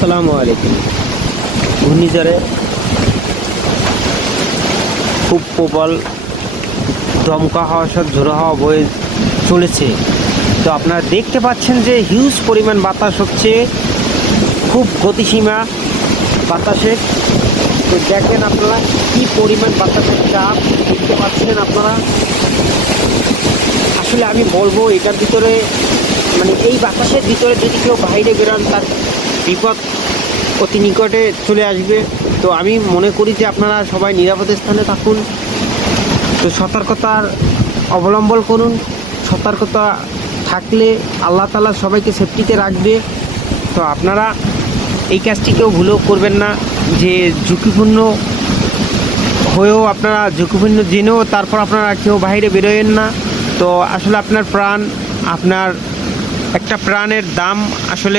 আসসালামু আলাইকুম। ঘূর্ণিঝড়ে খুব প্রবল দমকা হাওয়া সহ ঝোড়ো হাওয়া বয়ে চলেছে। তো আপনারা দেখতে পাচ্ছেন যে হিউজ পরিমাণ বাতাস হচ্ছে, খুব গতিসীমা বাতাসের। তো দেখেন আপনারা কি পরিমাণ বাতাসের চাপ দেখতে পাচ্ছেন আপনারা। আসলে আমি বলবো এটার ভিতরে এই বাতাসের ভিতরে যদি কেউ বাইরে বেরোন তার বিপদ অতি নিকটে চলে আসবে। তো আমি মনে করি যে আপনারা সবাই নিরাপদ স্থানে থাকুন। তো সতর্কতার অবলম্বন করুন। সতর্কতা থাকলে আল্লাহ তাআলা সবাইকে সেফটিতে রাখবে। তো আপনারা এই কাজটি কেউ ভুলেও করবেন না, যে ঝুঁকিপূর্ণ হয়েও আপনারা ঝুঁকিপূর্ণ জেনেও তারপর আপনারা কেউ বাইরে বেরোয়েন না। তো আসলে আপনার প্রাণ, আপনার একটা প্রাণের দাম আসলে